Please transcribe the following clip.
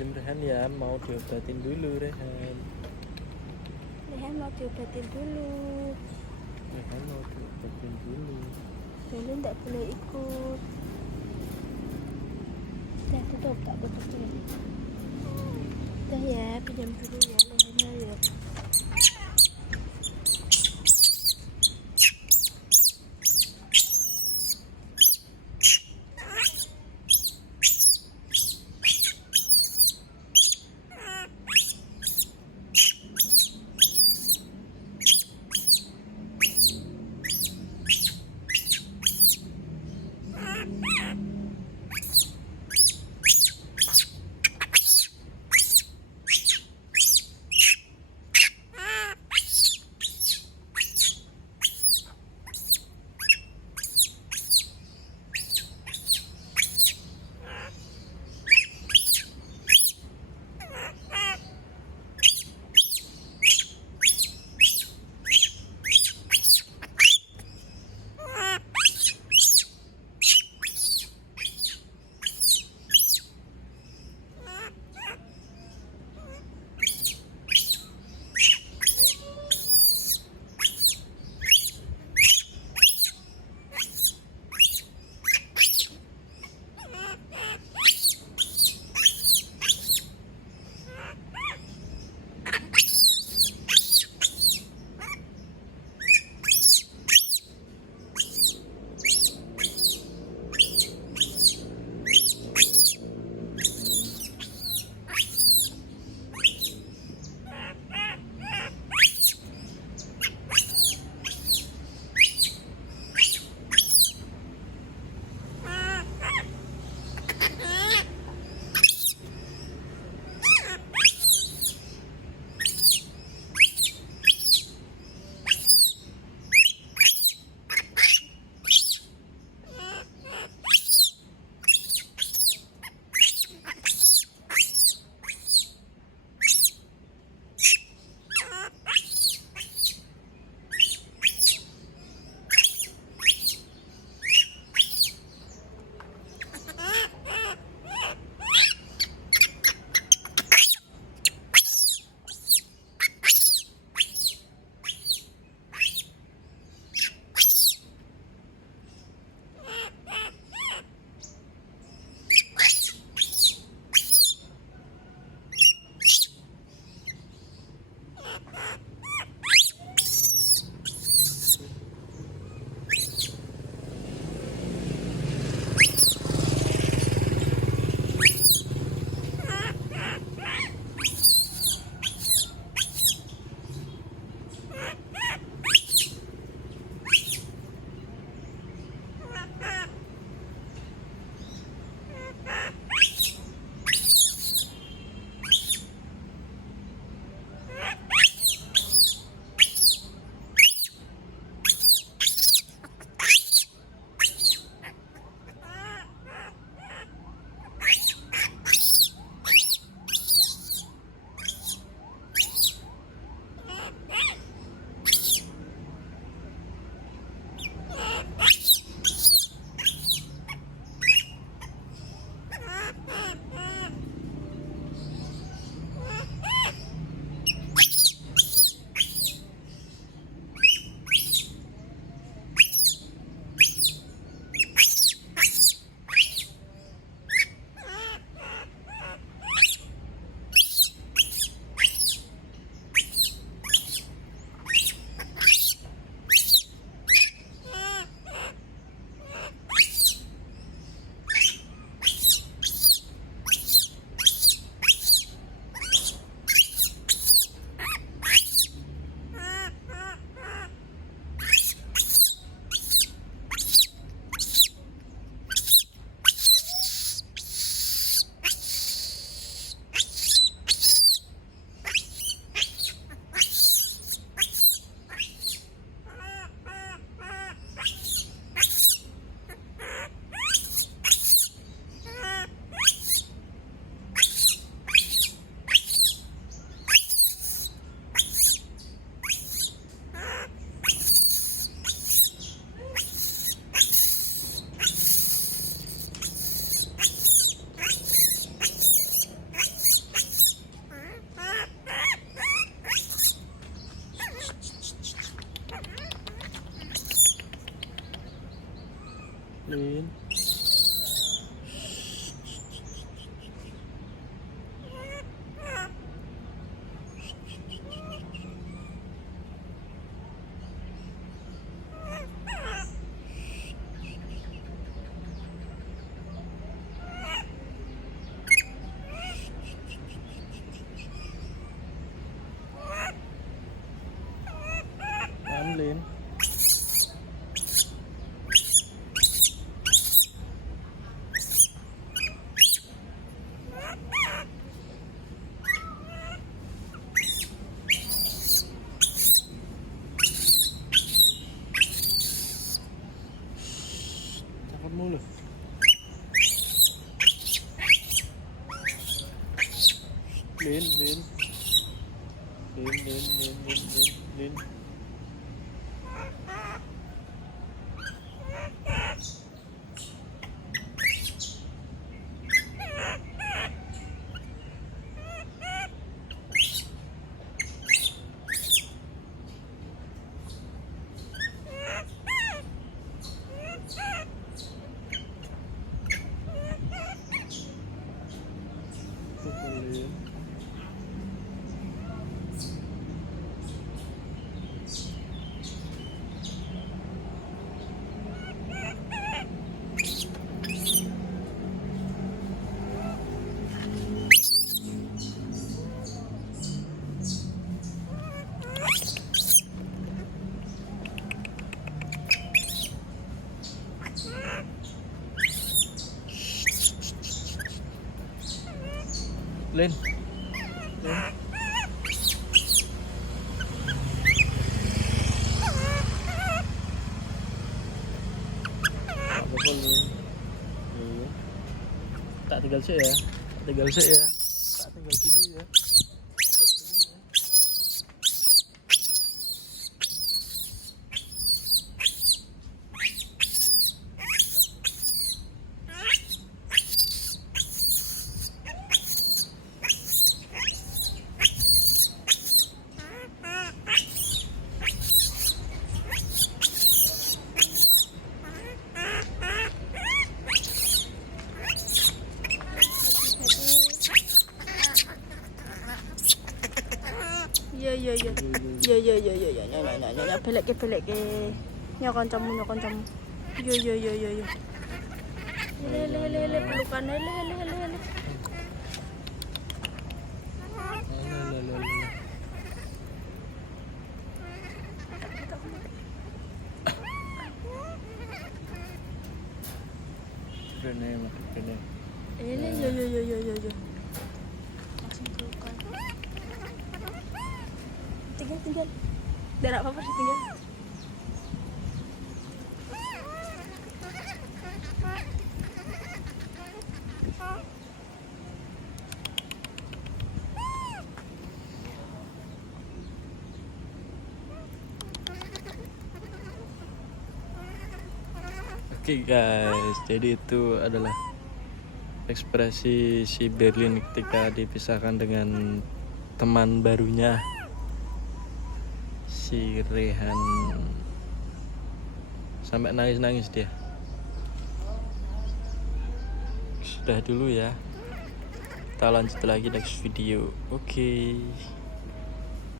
pinjam Rehan ya, mau diobatin dulu Rehan. Rehan mau diobatin dulu. Rehan mau diobatin dulu. Lulu nggak boleh ikut. Udah tutup, tak tutup dulu. Udah ya, pinjam dulu ya Rehannya ya. Lin. Lin. Takut mulu. Lin, Lin. Lin, Lin, Lin, Lin, Lin, Lin. Lin. Lin. Apa Lin? Tak tinggal sih ya. Tinggal sih ya. Tak tinggal dulu ya. Ya pelek ke nya kancamu yo le pelukan le Rene mati Rene. yo langsung pelukan tinggal tidak apa-apa sih tinggal. Oke guys, jadi itu adalah ekspresi si Berlin ketika dipisahkan dengan teman barunya si Rehan. Sampai nangis-nangis dia. Sudah dulu ya. Kita lanjut lagi next video. Oke.